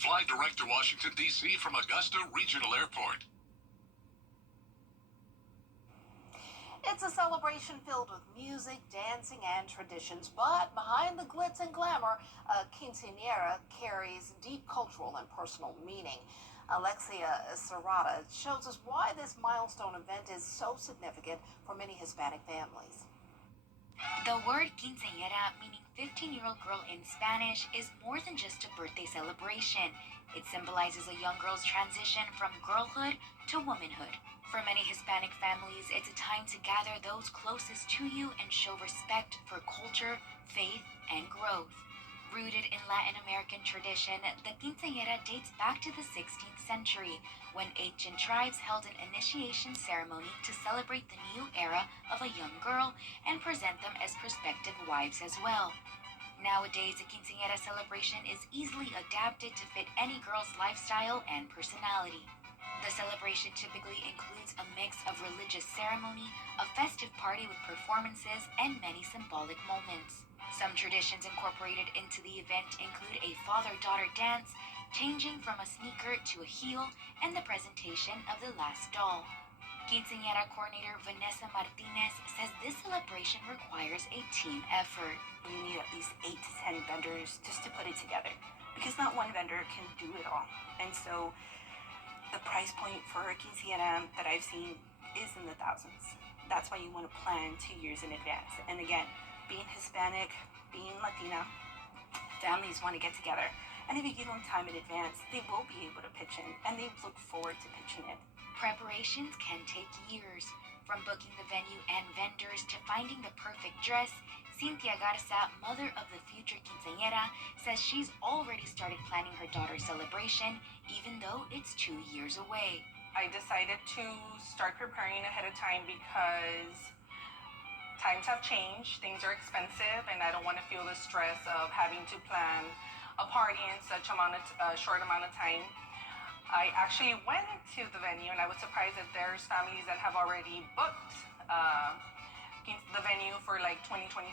Fly direct to Washington, D.C. from Augusta Regional Airport. It's a celebration filled with music, dancing, and traditions, but behind the glitz and glamour, a quinceañera carries deep cultural and personal meaning. Alexia Serrata shows us why this milestone event is so significant for many Hispanic families. The word quinceañera, meaning 15-year-old girl in Spanish, is more than just a birthday celebration. It symbolizes a young girl's transition from girlhood to womanhood. For many Hispanic families, it's a time to gather those closest to you and show respect for culture, faith, and growth. Rooted in Latin American tradition, the quinceañera dates back to the 16th century, when ancient tribes held an initiation ceremony to celebrate the new era of a young girl and present them as prospective wives as well. Nowadays, a quinceañera celebration is easily adapted to fit any girl's lifestyle and personality. The celebration typically includes a mix of religious ceremony, a festive party with performances, and many symbolic moments. Some traditions incorporated into the event include a father-daughter dance, changing from a sneaker to a heel, and the presentation of the last doll. Quinceañera coordinator Vanessa Martinez says this celebration requires a team effort. You need at least 8 to 10 vendors just to put it together, because not one vendor can do it all. And so the price point for a quinceañera that I've seen is in the thousands. That's why you want to plan 2 years in advance. And again, being Hispanic, being Latina, families want to get together. And if you give them time in advance, they will be able to pitch in, and they look forward to pitching in. Preparations can take years. From booking the venue and vendors to finding the perfect dress, Cynthia Garza, mother of the future quinceañera, says she's already started planning her daughter's celebration, even though it's 2 years away. I decided to start preparing ahead of time because times have changed, things are expensive, and I don't want to feel the stress of having to plan a party in such short amount of time. I actually went to the venue, and I was surprised that there's families that have already booked the venue for like 2027.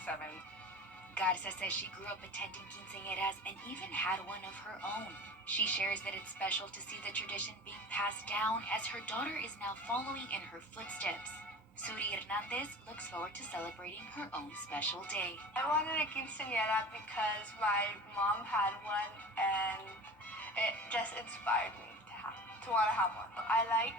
Garza says she grew up attending quinceañeras and even had one of her own. She shares that it's special to see the tradition being passed down as her daughter is now following in her footsteps. Suri Hernandez looks forward to celebrating her own special day. I wanted a quinceañera because my mom had one, and it just inspired me to want to have one. I like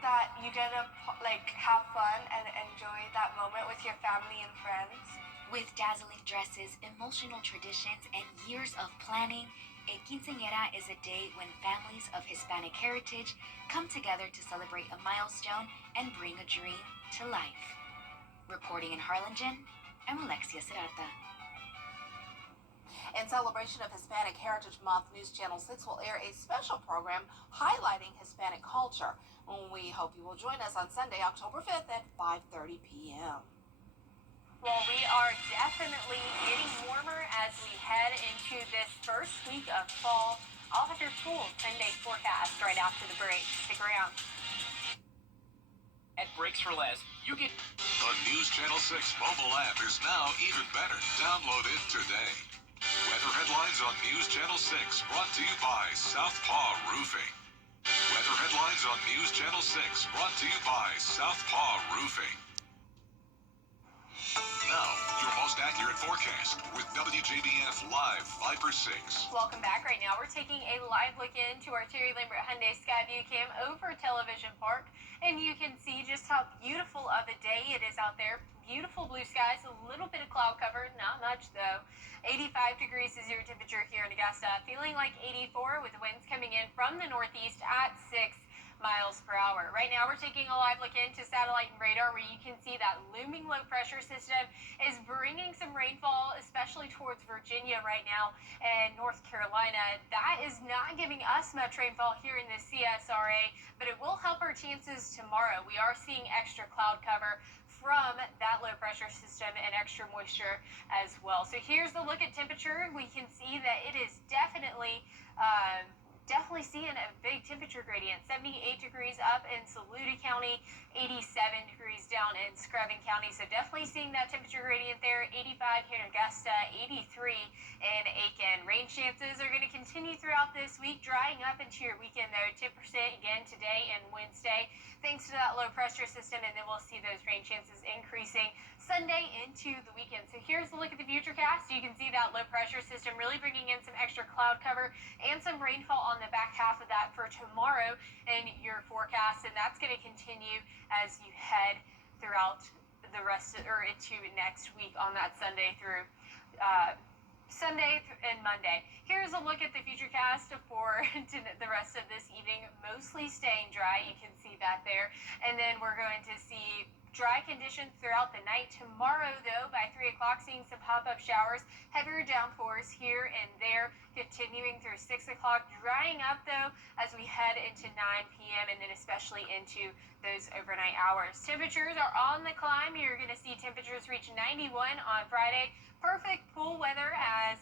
that you get to have fun and enjoy that moment with your family and friends. With dazzling dresses, emotional traditions, and years of planning, a quinceañera is a day when families of Hispanic heritage come together to celebrate a milestone and bring a dream to life. Reporting in Harlingen, I'm Alexia Serrata. In celebration of Hispanic Heritage Month, News Channel 6 will air a special program highlighting Hispanic culture. We hope you will join us on Sunday, October 5th at 5:30 p.m. Well, we are definitely getting warmer as we head into this first week of fall. I'll have your full 10-day forecast right after the break. Stick around. At Breaks for Less, you get... The News Channel 6 mobile app is now even better. Download it today. Weather headlines on News Channel 6 brought to you by Southpaw Roofing. Weather headlines on News Channel 6 brought to you by Southpaw Roofing. Now, your most accurate forecast with WJBF Live Viper 6. Welcome back. Right now, we're taking a live look into our Terry Lambert Hyundai Skyview Cam over Television Park, and you can see just how beautiful of a day it is out there. Beautiful blue skies, a little bit of cloud cover, not much though. 85 degrees is your temperature here in Augusta, feeling like 84 with winds coming in from the northeast at 6 miles per hour. Right now, we're taking a live look into satellite and radar where you can see that looming low pressure system is bringing some rainfall, especially towards Virginia right now and North Carolina. That is not giving us much rainfall here in the CSRA, but it will help our chances tomorrow. We are seeing extra cloud cover from that low pressure system and extra moisture as well. So here's the look at temperature. We can see that it is definitely definitely seeing a big temperature gradient. 78 degrees up in Saluda County, 87 degrees down in Screven County. So definitely seeing that temperature gradient there. 85 here in Augusta, 83 in Aiken. Rain chances are going to continue throughout this week, drying up into your weekend though. 10% again today and Wednesday, thanks to that low pressure system, and then we'll see those rain chances increasing Sunday into the weekend. So here's a look at the futurecast. You can see that low pressure system really bringing in some extra cloud cover and some rainfall on the back half of that for tomorrow in your forecast, and that's going to continue as you head throughout the rest of, or into next week on that Sunday through Sunday and Monday. Here's a look at the futurecast for the rest of this evening, mostly staying dry. You can see that there. And then we're going to see dry conditions throughout the night. Tomorrow, though, by 3 o'clock, seeing some pop-up showers, heavier downpours here and there, continuing through 6 o'clock, drying up, though, as we head into 9 p.m. and then especially into those overnight hours. Temperatures are on the climb. You're going to see temperatures reach 91 on Friday. Perfect pool weather as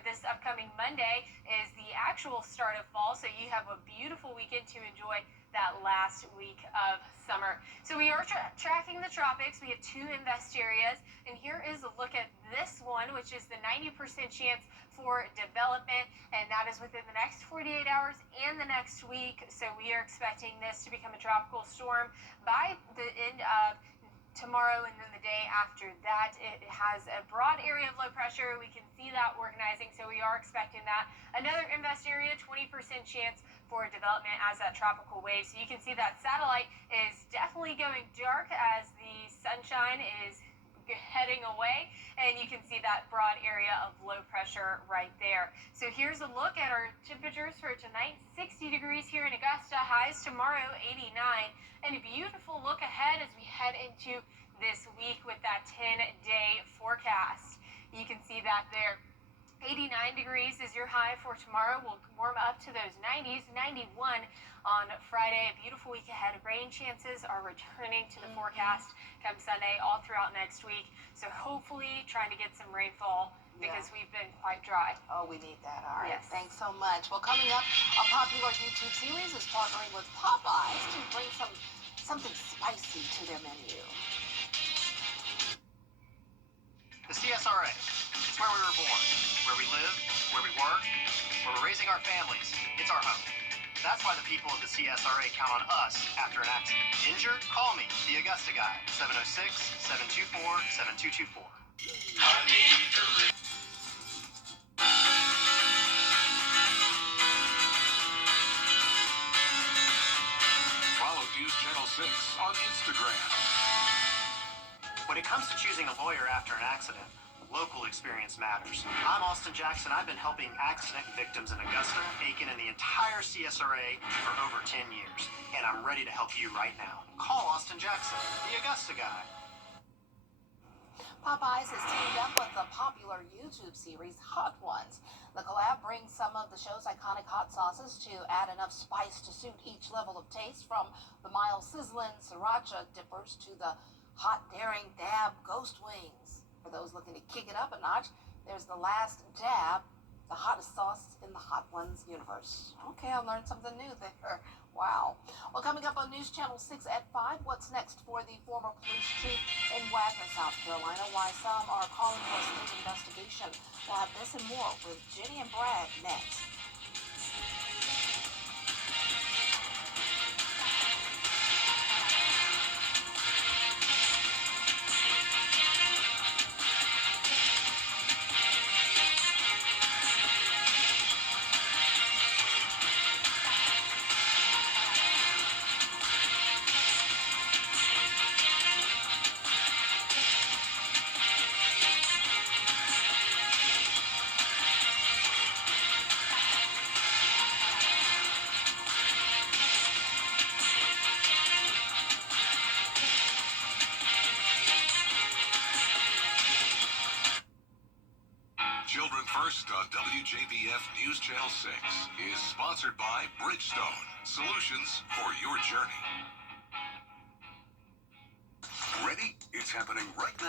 this upcoming Monday is the actual start of fall, so you have a beautiful weekend to enjoy that last week of summer. So we are tracking the tropics. We have 2 invest areas, and here is a look at this one, which is the 90% chance for development, and that is within the next 48 hours and the next week. So we are expecting this to become a tropical storm by the end of tomorrow, and then the day after that. It has a broad area of low pressure. We can see that organizing, so we are expecting that. Another invest area, 20% chance for development as that tropical wave. So you can see that satellite is definitely going dark as the sunshine is heading away, and you can see that broad area of low pressure right there. So here's a look at our temperatures for tonight. 60 degrees here in Augusta, highs tomorrow 89, and a beautiful look ahead as we head into this week with that 10-day forecast. You can see that there. 89 degrees is your high for tomorrow. We'll warm up to those 90s, 91 on Friday. A beautiful week ahead. Rain chances are returning to the forecast come Sunday all throughout next week. So hopefully trying to get some rainfall because we've been quite dry. Oh, we need that. All right. Yes. Thanks so much. Well, coming up, a popular YouTube series is partnering with Popeyes to bring something spicy to their menu. The CSRA. It's where we were born, where we live, where we work, where we're raising our families. It's our home. That's why the people of the CSRA count on us after an accident. Injured? Call me, the Augusta Guy, 706-724-7224. Follow News Channel 6 on Instagram. When it comes to choosing a lawyer after an accident, local experience matters. I'm Austin Jackson. I've been helping accident victims in Augusta, Aiken, and the entire CSRA for over 10 years. And I'm ready to help you right now. Call Austin Jackson, the Augusta Guy. Popeyes has teamed up with the popular YouTube series Hot Ones. The collab brings some of the show's iconic hot sauces to add enough spice to suit each level of taste, from the mild sizzling sriracha dippers to the hot daring dab ghost wings. For those looking to kick it up a notch, there's the last dab, the hottest sauce in the Hot Ones universe. Okay, I learned something new there. Wow. Well, coming up on News Channel 6 at 5, what's next for the former police chief in Wagner, South Carolina? Why some are calling for a state investigation. We'll have this and more with Jenny and Brad next. Children First on WJBF News Channel 6 is sponsored by Bridgestone, solutions for your journey. Ready? It's happening right now.